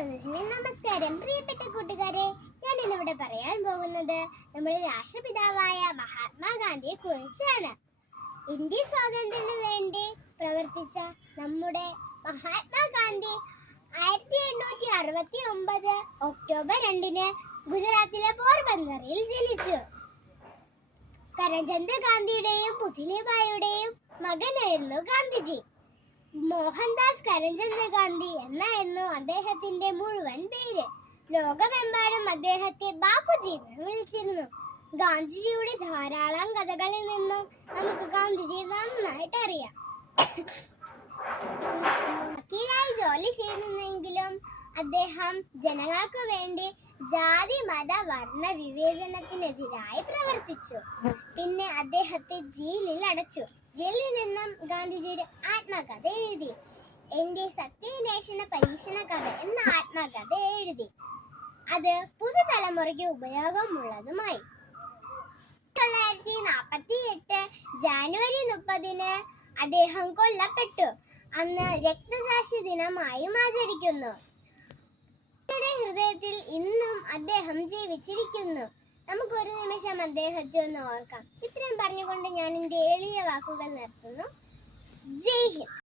നമസ്കാരം പ്രിയപ്പെട്ട കൂട്ടുകാരെ, ഞാൻ ഇന്നിവിടെ പറയാൻ പോകുന്നത് നമ്മുടെ രാഷ്ട്രപിതാവായ മഹാത്മാഗാന്ധിയെ കുറിച്ചാണ്. ഇന്ത്യൻ സ്വാതന്ത്ര്യത്തിന് വേണ്ടി പ്രവർത്തിച്ച നമ്മുടെ മഹാത്മാഗാന്ധി 1869 ഒക്ടോബർ 2 ഗുജറാത്തിലെ പോർബന്ദറിൽ ജനിച്ചു. കരംചന്ദ് ഗാന്ധിയുടെയും പുത്ലിബായിയുടെയും മകനായിരുന്നു ഗാന്ധിജി. മോഹൻദാസ് കരംചന്ദ് ഗാന്ധി എന്നായിരുന്നു അദ്ദേഹത്തിന്റെ മുഴുവൻ പേര്. ലോകമെമ്പാടും അദ്ദേഹത്തെ ബാപ്പുജി എന്ന് വിളിച്ചിരുന്നു. ഗാന്ധിജിയുടെ ധാരാളം കഥകളിൽ നിന്നും നമുക്ക് ഗാന്ധിജിയെ നന്നായിട്ട് അറിയാം. വക്കീലായി ജോലി ചെയ്തിരുന്നെങ്കിലും അദ്ദേഹം ജനങ്ങൾക്ക് വേണ്ടി ജാതി മത വർണ്ണ വിവേചനത്തിനെതിരായി പ്രവർത്തിച്ചു. പിന്നെ അദ്ദേഹത്തെ ജയിലിൽ അടച്ചു. ജയിലിൽ നിന്നും ഗാന്ധിജിയുടെ ആത്മകഥ എഴുതി. എന്റെ സത്യാന്വേഷണ പരീക്ഷണ കഥ എന്ന ആത്മകഥ എഴുതി. അത് പുതുതലമുറയ്ക്ക് ഉപയോഗമുള്ളതുമായി. 1948 ജനുവരി 30 അദ്ദേഹം കൊല്ലപ്പെട്ടു. അന്ന് രക്തസാക്ഷി ദിനമായും ആചരിക്കുന്നു. ഹൃദയത്തിൽ ഇന്നും അദ്ദേഹം ജീവിച്ചിരിക്കുന്നു. നമുക്കൊരു നിമിഷം അദ്ദേഹത്തെ ഒന്ന് ഓർക്കാം. ഇത്രയും പറഞ്ഞുകൊണ്ട് ഞാൻ എൻ്റെ എളിയ വാക്കുകൾ നിർത്തുന്നു. ജയ് ഹിന്ദ്.